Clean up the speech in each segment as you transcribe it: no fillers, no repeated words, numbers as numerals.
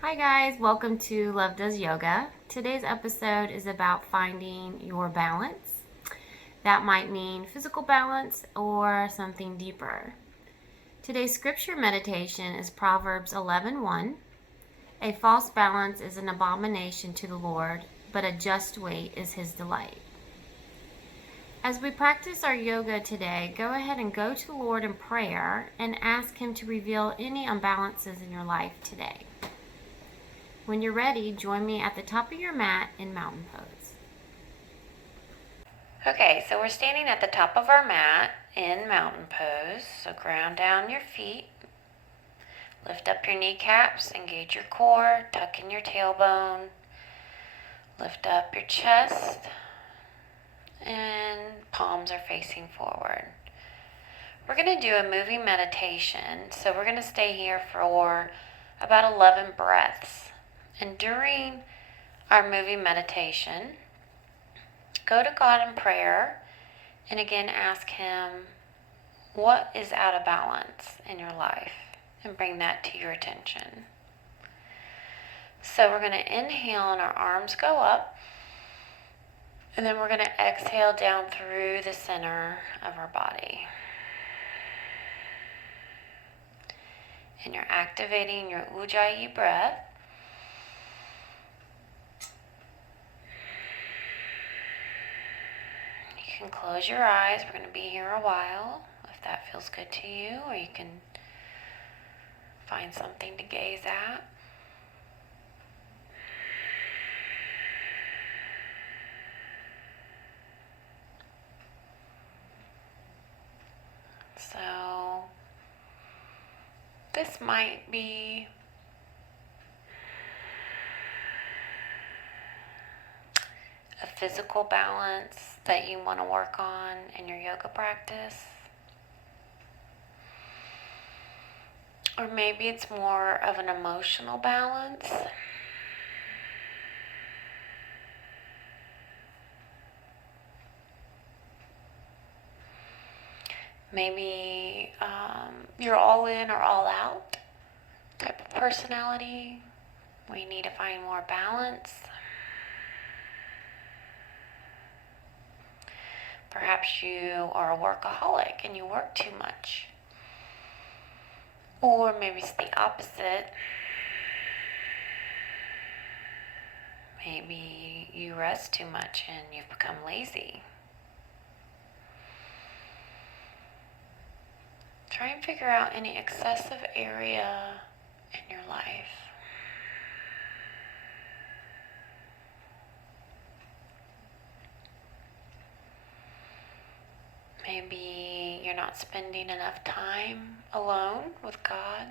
Hi guys, welcome to Love Does Yoga. Today's episode is about finding your balance. That might mean physical balance or something deeper. Today's scripture meditation is Proverbs 11:1. A false balance is an abomination to the Lord, but a just weight is his delight. As we practice our yoga today, go ahead and go to the Lord in prayer and ask him to reveal any imbalances in your life today. When you're ready, join me at the top of your mat in mountain pose. Okay, so we're standing at the top of our mat in mountain pose. So ground down your feet, lift up your kneecaps, engage your core, tuck in your tailbone, lift up your chest, and palms are facing forward. We're going to do a moving meditation, so we're going to stay here for about 11 breaths. And during our moving meditation, go to God in prayer and again ask him what is out of balance in your life and bring that to your attention. So we're going to inhale and our arms go up, and then we're going to exhale down through the center of our body. And you're activating your Ujjayi breath. You can close your eyes. We're going to be here a while if that feels good to you, or you can find something to gaze at. So this might be a physical balance that you want to work on in your yoga practice. Or maybe it's more of an emotional balance. Maybe you're all in or all out type of personality. We need to find more balance. Perhaps you are a workaholic and you work too much. Or maybe it's the opposite. Maybe you rest too much and you've become lazy. Try and figure out any excessive area in your life. Maybe you're not spending enough time alone with God.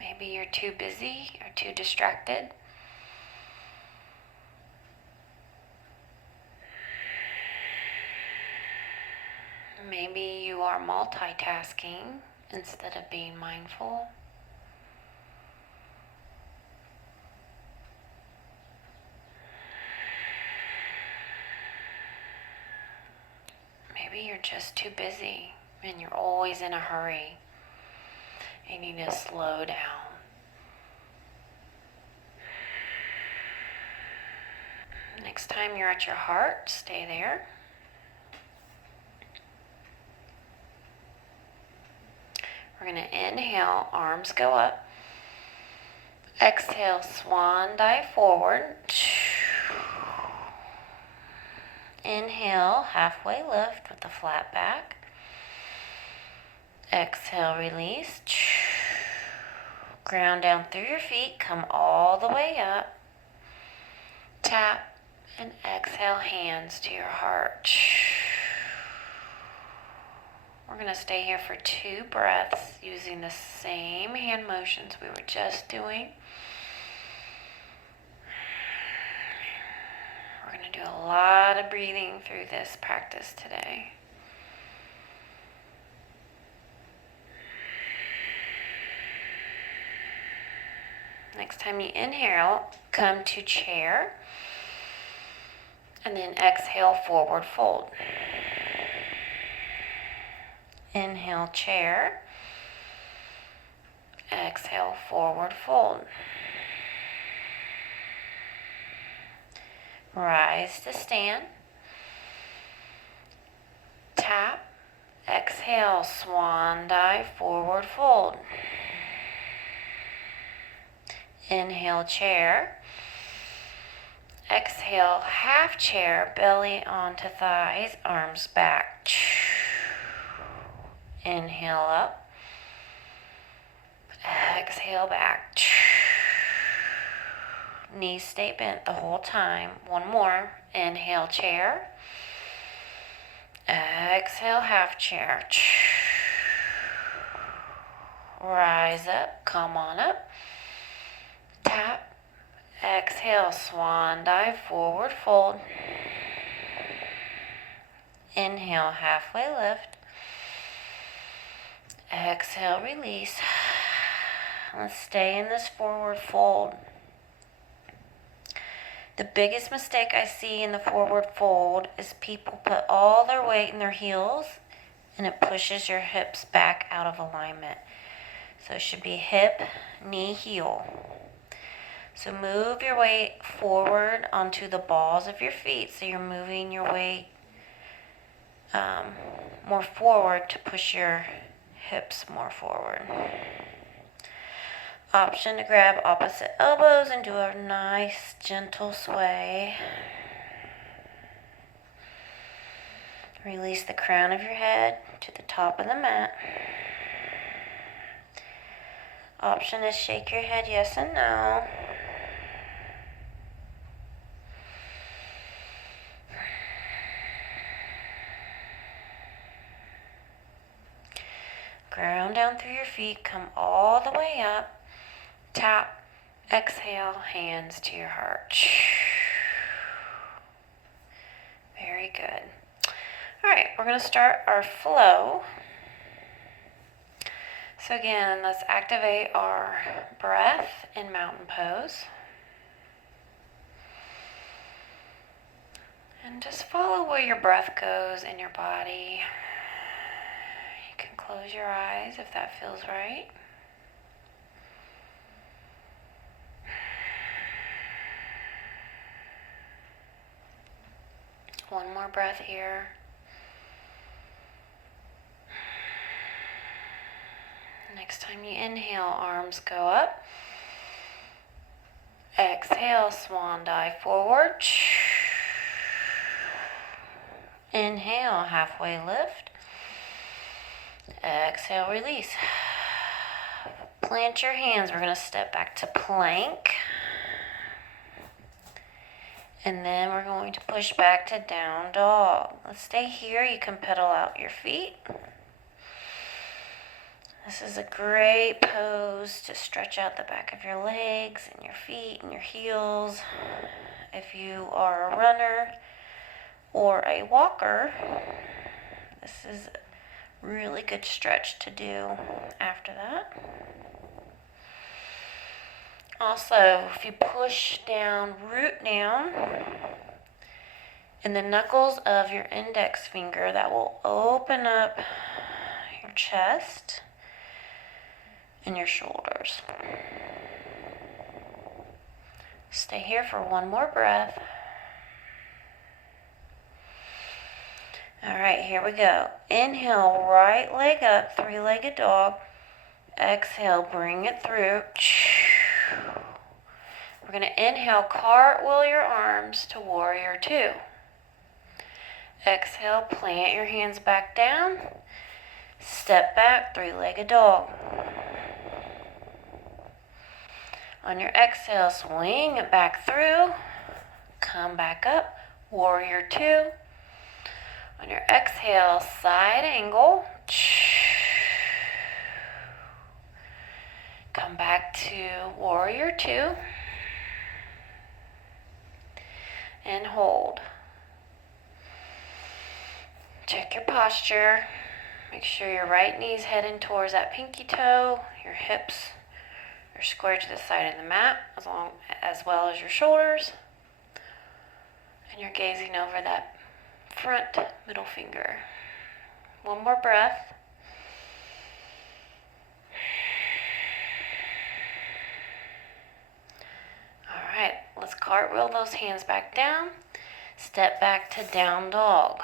Maybe you're too busy or too distracted. Maybe you are multitasking instead of being mindful. Maybe you're just too busy and you're always in a hurry. You need to slow down. Next time you're at your heart, stay there. We're going to inhale, arms go up. Exhale, swan dive forward. Inhale, halfway lift with a flat back. Exhale, release. Ground down through your feet, come all the way up. Tap and exhale, hands to your heart. We're going to stay here for 2 breaths using the same hand motions we were just doing. We're going to do a lot of breathing through this practice today. Next time you inhale, come to chair. And then exhale, forward fold. Inhale, chair. Exhale, forward fold. Rise to stand. Tap. Exhale, swan dive, forward fold. Inhale, chair. Exhale, half chair, belly onto thighs, arms back. Inhale up. Exhale back. Knees stay bent the whole time. One more. Inhale, chair. Exhale, half chair. Rise up, come on up. Tap. Exhale, swan dive, forward fold. Inhale, halfway lift. Exhale, release. Let's stay in this forward fold. The biggest mistake I see in the forward fold is people put all their weight in their heels and it pushes your hips back out of alignment. So it should be hip, knee, heel. So move your weight forward onto the balls of your feet. So you're moving your weight more forward to push your hips more forward. Option to grab opposite elbows and do a nice gentle sway. Release the crown of your head to the top of the mat. Option is shake your head yes and no. Ground down through your feet, come all the way up. Tap, exhale, hands to your heart. Very good. All right, we're going to start our flow. So again, let's activate our breath in mountain pose. And just follow where your breath goes in your body. You can close your eyes if that feels right. One more breath here. Next time you inhale, arms go up. Exhale, swan dive forward. Inhale, halfway lift. Exhale, release. Plant your hands. We're going to step back to plank. And then we're going to push back to down dog. Let's stay here. You can pedal out your feet. This is a great pose to stretch out the back of your legs and your feet and your heels. If you are a runner or a walker, this is a really good stretch to do after that. Also, if you push down, root down, in the knuckles of your index finger, that will open up your chest and your shoulders. Stay here for one more breath. All right, here we go. Inhale, right leg up, three-legged dog. Exhale, bring it through. We're going to inhale, cartwheel your arms to warrior two. Exhale, plant your hands back down. Step back, three-legged dog. On your exhale, swing it back through. Come back up, warrior two. On your exhale, side angle. Come back to warrior two. And hold. Check your posture. Make sure your right knee's heading towards that pinky toe. Your hips are square to the side of the mat, as well as your shoulders. And you're gazing over that front middle finger. One more breath. All right, let's cartwheel those hands back down. Step back to down dog.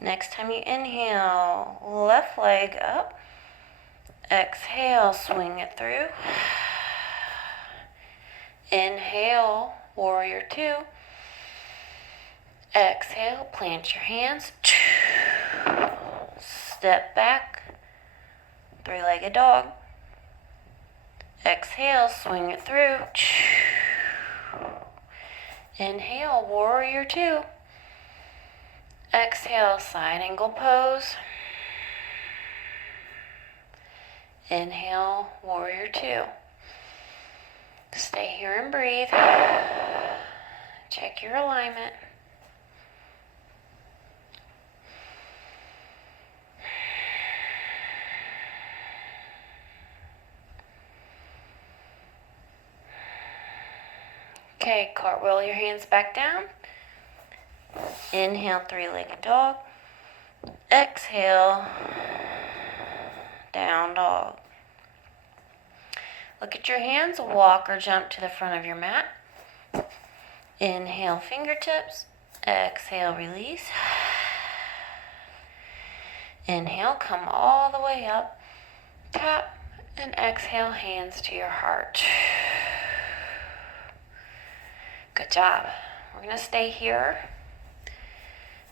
Next time you inhale, left leg up. Exhale, swing it through. Inhale, warrior two. Exhale, plant your hands. Step back, three-legged dog. Exhale, swing it through. Inhale, warrior two. Exhale, side angle pose. Inhale, warrior two. Stay here and breathe. Check your alignment. Okay, cartwheel your hands back down. Inhale, three-legged dog. Exhale, down dog. Look at your hands, walk or jump to the front of your mat. Inhale, fingertips. Exhale, release. Inhale, come all the way up. Tap and exhale, hands to your heart. Good job. We're going to stay here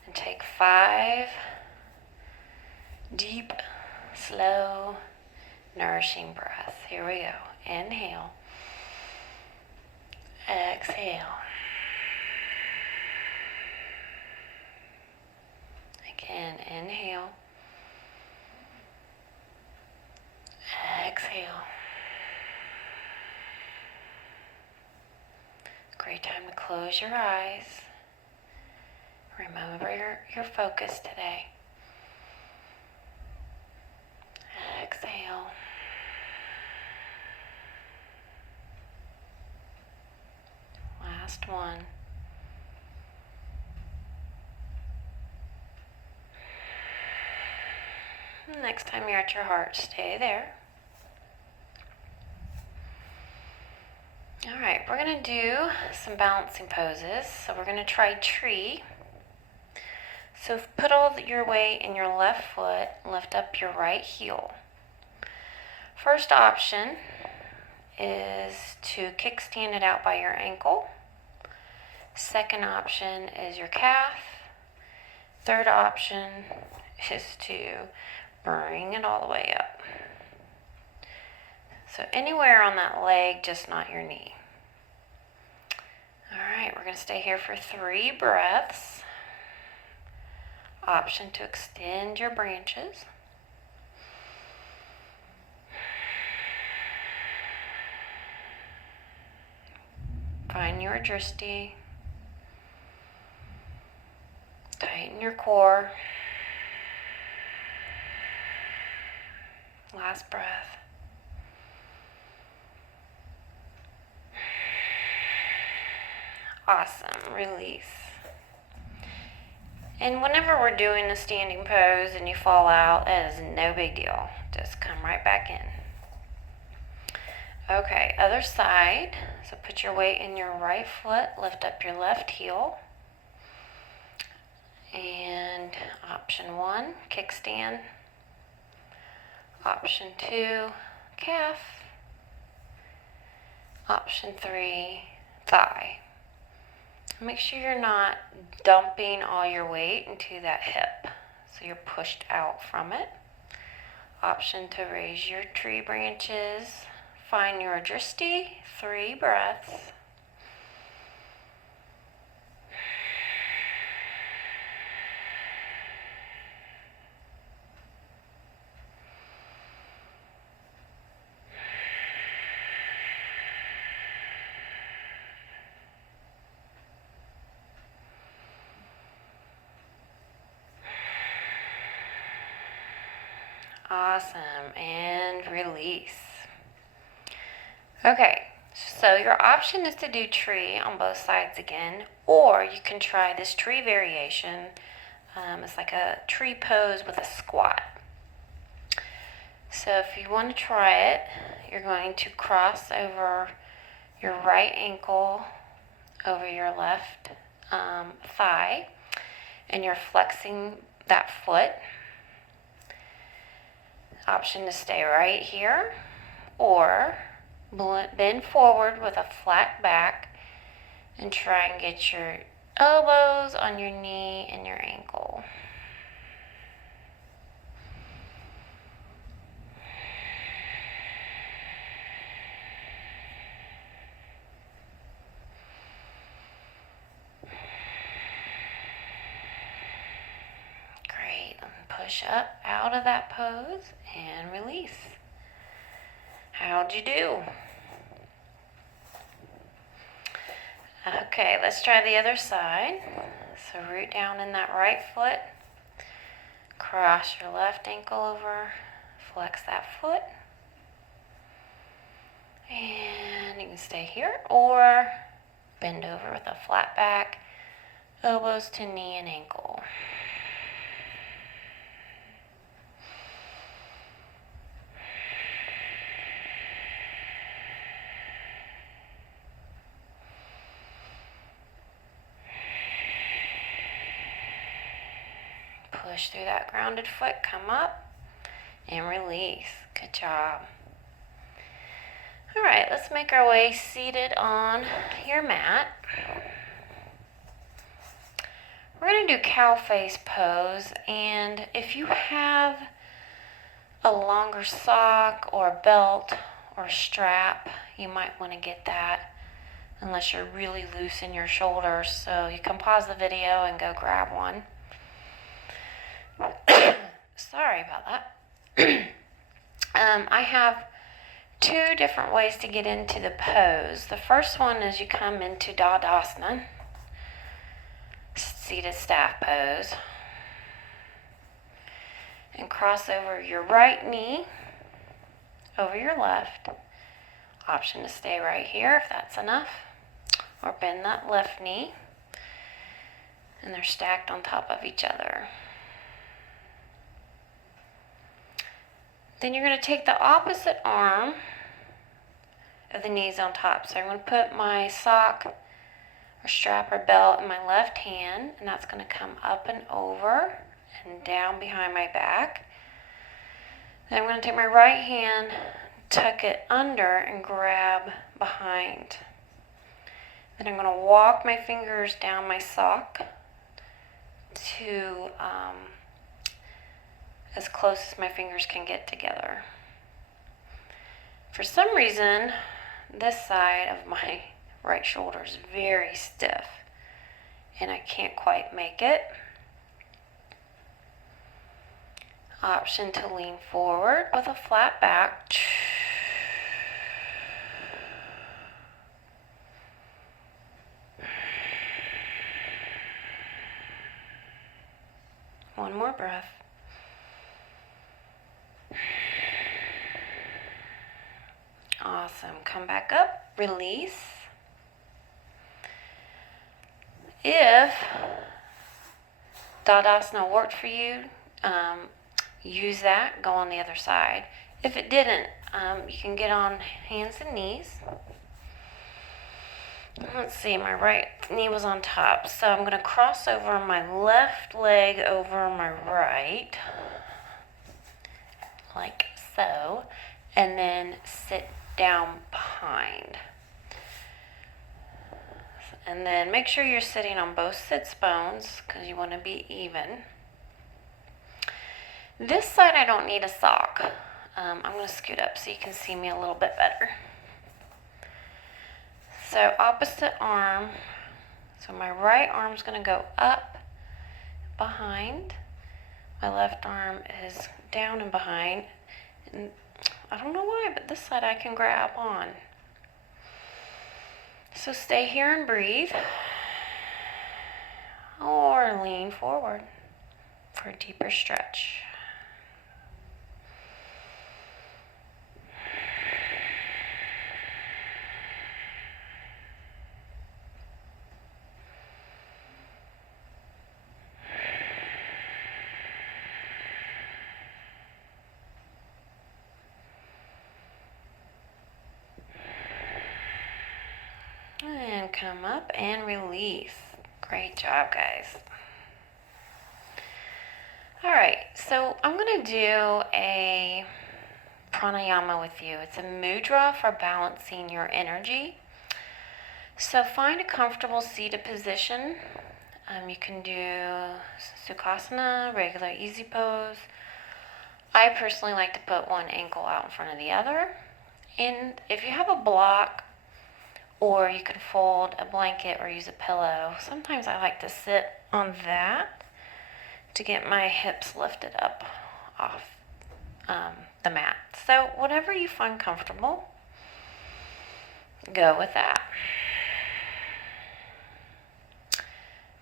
and take 5 deep, slow, nourishing breaths. Here we go. Inhale. Exhale. Again, inhale. Exhale. Great time to close your eyes. Remember your focus today. Exhale. Last one. Next time you're at your heart, stay there. All right, we're going to do some balancing poses. So we're going to try tree. So put all your weight in your left foot, lift up your right heel. First option is to kickstand it out by your ankle. Second option is your calf. Third option is to bring it all the way up. So anywhere on that leg, just not your knee. All right, we're going to stay here for 3 breaths. Option to extend your branches. Find your drishti. Tighten your core. Last breath. Awesome. Release. And whenever we're doing a standing pose and you fall out, it is no big deal. Just come right back in. Okay, other side. So put your weight in your right foot, lift up your left heel. And option 1, kickstand. Option 2, calf. Option 3, thigh. Make sure you're not dumping all your weight into that hip, so you're pushed out from it. Option to raise your tree branches. Find your drishti, 3 breaths. Awesome, and release. Okay, so your option is to do tree on both sides again, or you can try this tree variation. It's like a tree pose with a squat. So if you want to try it, you're going to cross over your right ankle over your left thigh, and you're flexing that foot. Option to stay right here, or bend forward with a flat back and try and get your elbows on your knee and your ankle. Great. Push up out of that pose and release. How'd you do? Okay, let's try the other side. So root down in that right foot, cross your left ankle over, flex that foot, and you can stay here or bend over with a flat back, elbows to knee and ankle. Push through that grounded foot, come up, and release. Good job. All right, let's make our way seated on your mat. We're going to do cow face pose, and if you have a longer sock or belt or strap, you might want to get that, unless you're really loose in your shoulders. So you can pause the video and go grab one. Sorry about that. I have two different ways to get into the pose. The first one is you come into Dadasana, seated staff pose, and cross over your right knee over your left. Option to stay right here if that's enough, or bend that left knee, and they're stacked on top of each other. Then you're going to take the opposite arm of the knees on top. So I'm going to put my sock or strap or belt in my left hand, and that's going to come up and over and down behind my back. Then I'm going to take my right hand, tuck it under, and grab behind. Then I'm going to walk my fingers down my sock to as close as my fingers can get together. For some reason, this side of my right shoulder is very stiff, and I can't quite make it. Option to lean forward with a flat back. One more breath. Awesome. Come back up, release. If Dadasana worked for you, use that, go on the other side. If it didn't, you can get on hands and knees. Let's see, my right knee was on top, so I'm going to cross over my left leg over my right, like so, and then sit down behind. And then make sure you're sitting on both sits bones because you want to be even. This side I don't need a sock. I'm going to scoot up so you can see me a little bit better. So opposite arm, so my right arm's going to go up behind. My left arm is down and behind. And I don't know why, but this side I can grab on. So stay here and breathe, or lean forward for a deeper stretch. come up and release. Great job, guys. All right, so I'm going to do a pranayama with you. It's a mudra for balancing your energy. So find a comfortable seated position. You can do Sukhasana, regular easy pose. I personally like to put one ankle out in front of the other. And if you have a block, or you can fold a blanket or use a pillow, sometimes I like to sit on that to get my hips lifted up off the mat. So whatever you find comfortable, go with that.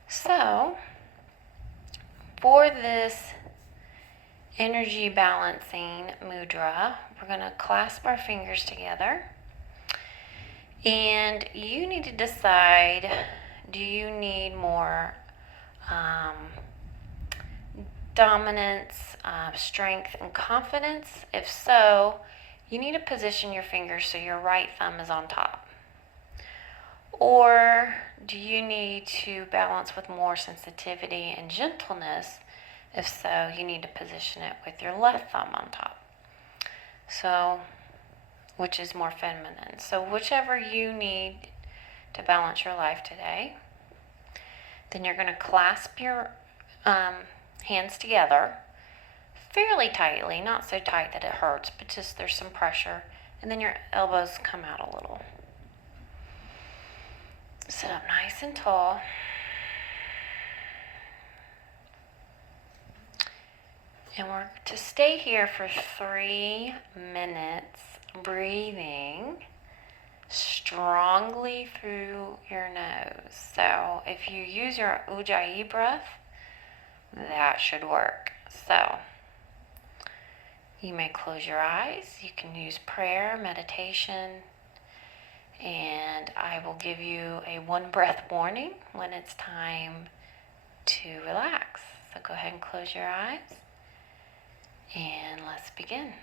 So for this energy balancing mudra, we're going to clasp our fingers together, and you need to decide, do you need more dominance, strength, and confidence? If so, you need to position your fingers so your right thumb is on top. Or do you need to balance with more sensitivity and gentleness? If so, you need to position it with your left thumb on top. So, which is more feminine. So whichever you need to balance your life today, then you're going to clasp your hands together fairly tightly, not so tight that it hurts, but just there's some pressure, and then your elbows come out a little. Sit up nice and tall. And we're to stay here for 3 minutes, breathing strongly through your nose. So if you use your Ujjayi breath, that should work. So you may close your eyes. You can use prayer, meditation, and I will give you a 1 breath warning when it's time to relax. So go ahead and close your eyes, and let's begin.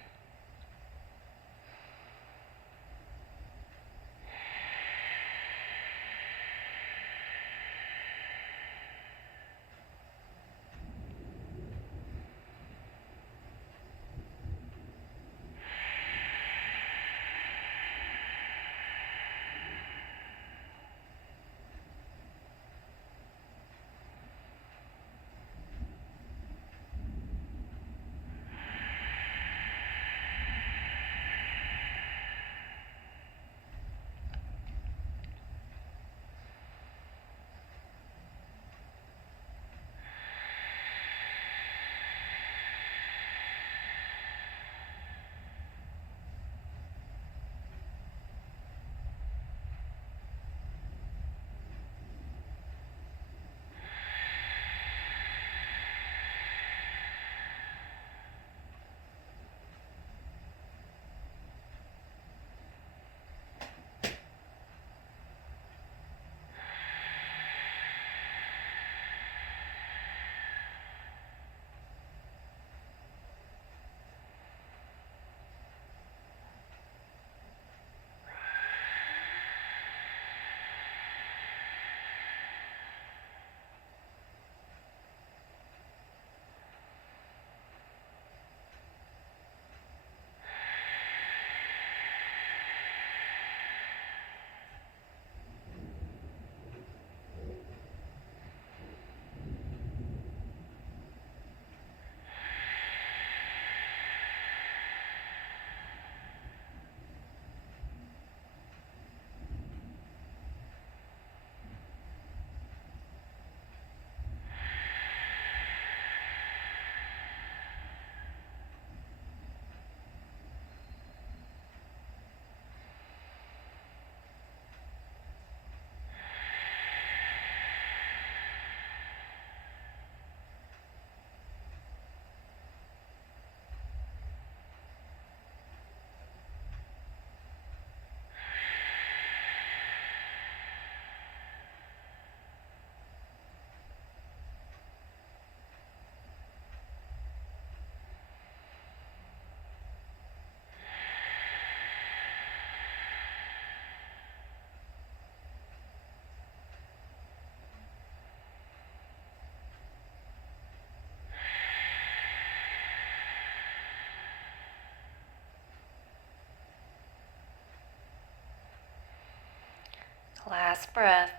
breath.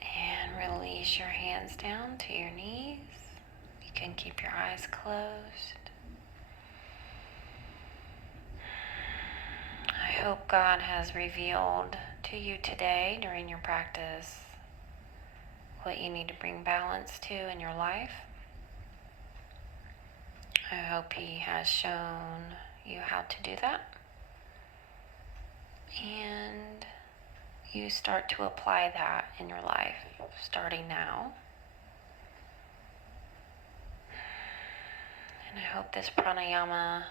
And release your hands down to your knees. You can keep your eyes closed. I hope God has revealed to you today during your practice what you need to bring balance to in your life. I hope He has shown you how to do that. And you start to apply that in your life starting now. And I hope this pranayama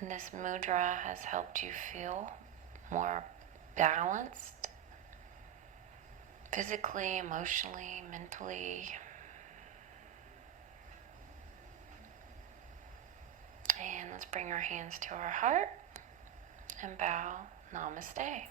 and this mudra has helped you feel more balanced, physically, emotionally, mentally. And let's bring our hands to our heart and bow. Namaste.